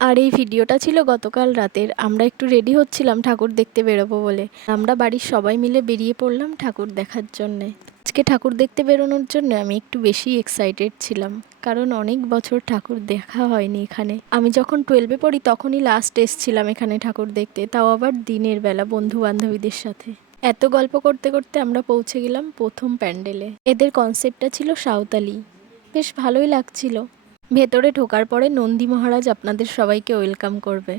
আর এই ভিডিওটা ছিল গতকাল রাতের। আমরা একটু রেডি হচ্ছিলাম ঠাকুর দেখতে বেরোবো বলে। আমরা বাড়ির সবাই মিলে বেরিয়ে পড়লাম ঠাকুর দেখার জন্যে। আজকে ঠাকুর দেখতে বেরোনোর জন্য আমি একটু বেশি এক্সাইটেড ছিলাম, কারণ অনেক বছর ঠাকুর দেখা হয়নি এখানে। আমি যখন 12-এ পড়ি তখনই লাস্ট এসেছিলাম এখানে ঠাকুর দেখতে, তাও আবার দিনের বেলা বন্ধু বান্ধবীদের সাথে। এত গল্প করতে করতে আমরা পৌঁছে গেলাম প্রথম প্যান্ডেলে। এদের কনসেপ্টটা ছিল সাঁওতালি, বেশ ভালোই লাগছিল। ভেতরে ঢোকার পরে নন্দী মহারাজ আপনাদের সবাইকে ওয়েলকাম করবে।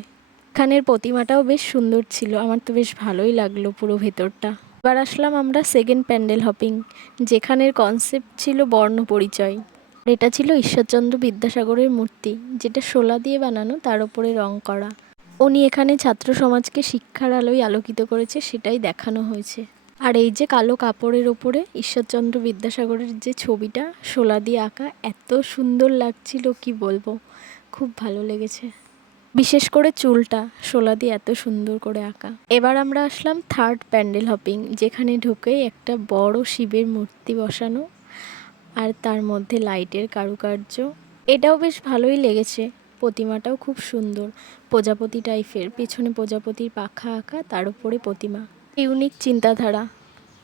এখানের প্রতিমাটাও বেশ সুন্দর ছিল, আমার তো বেশ ভালোই লাগলো পুরো ভেতরটা। এবার আসলাম আমরা সেকেন্ড প্যান্ডেল হপিং, যেখানের কনসেপ্ট ছিল বর্ণ পরিচয়। এটা ছিল ঈশ্বরচন্দ্র বিদ্যাসাগরের মূর্তি, যেটা শোলা দিয়ে বানানো, তার উপরে রং করা। উনি এখানে ছাত্র সমাজকে শিক্ষার আলোয় আলোকিত করেছে, সেটাই দেখানো হয়েছে। আর এই যে কালো কাপড়ের ওপরে ঈশ্বরচন্দ্র বিদ্যাসাগরের যে ছবিটা শোলা দিয়ে আঁকা, এত সুন্দর লাগছিল কি বলবো, খুব ভালো লেগেছে। বিশেষ করে চুলটা শোলা দিয়ে এত সুন্দর করে আঁকা। এবার আমরা আসলাম থার্ড প্যান্ডেল হপিং, যেখানে ঢুকেই একটা বড় শিবের মূর্তি বসানো, আর তার মধ্যে লাইটের কারুকার্য। এটাও বেশ ভালোই লেগেছে। প্রতিমাটাও খুব সুন্দর, প্রজাপতি টাইপের, পেছনে প্রজাপতির পাখা আঁকা, তার উপরে প্রতিমা। ইউনিক চিন্তাধারা।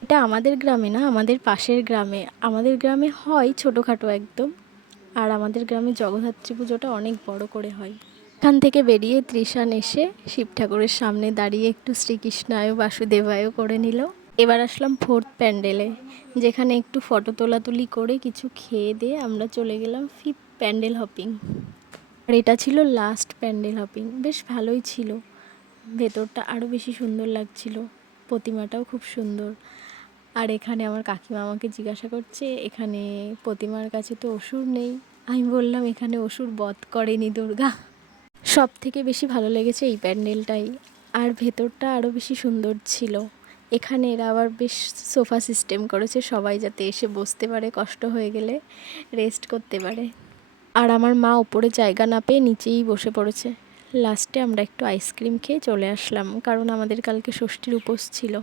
এটা আমাদের গ্রামে না, আমাদের পাশের গ্রামে। আমাদের গ্রামে হয় ছোটোখাটো একদম, আর আমাদের গ্রামে জগদ্ধাত্রী পুজোটা অনেক বড় করে হয়। এখান থেকে বেরিয়ে ত্রিশান এসে শিব ঠাকুরের সামনে দাঁড়িয়ে একটু শ্রীকৃষ্ণায় বাসুদেবায়ও করে নিল। এবার আসলাম ফোর্থ প্যান্ডেলে, যেখানে একটু ফটো তোলাতুলি করে কিছু খেয়ে দিয়ে আমরা চলে গেলাম ফিফথ প্যান্ডেল হপিং। আর এটা ছিল লাস্ট প্যান্ডেল হপিং, বেশ ভালোই ছিল। ভেতরটা আরও বেশি সুন্দর লাগছিল, প্রতিমাটাও খুব সুন্দর। আর এখানে আমার কাকিমা আমাকে জিজ্ঞাসা করছে, এখানে প্রতিমার কাছে তো অসুর নেই। আমি বললাম এখানে অসুর বধ করেনি দুর্গা। সব থেকে বেশি ভালো লেগেছে এই প্যান্ডেলটাই, আর ভেতরটা আরও বেশি সুন্দর ছিল। এখানে এরা আবার বেশ সোফা সিস্টেম করেছে, সবাই যাতে এসে বসতে পারে, কষ্ট হয়ে গেলে রেস্ট করতে পারে। আর আমার মা ওপরে জায়গা না পেয়ে নিচেই বসে পড়েছে। লাস্টে আমরা একটু আইসক্রিম খেয়ে চলে আসলাম, কারণ আমাদের কালকে ষষ্ঠীর উপোস ছিল।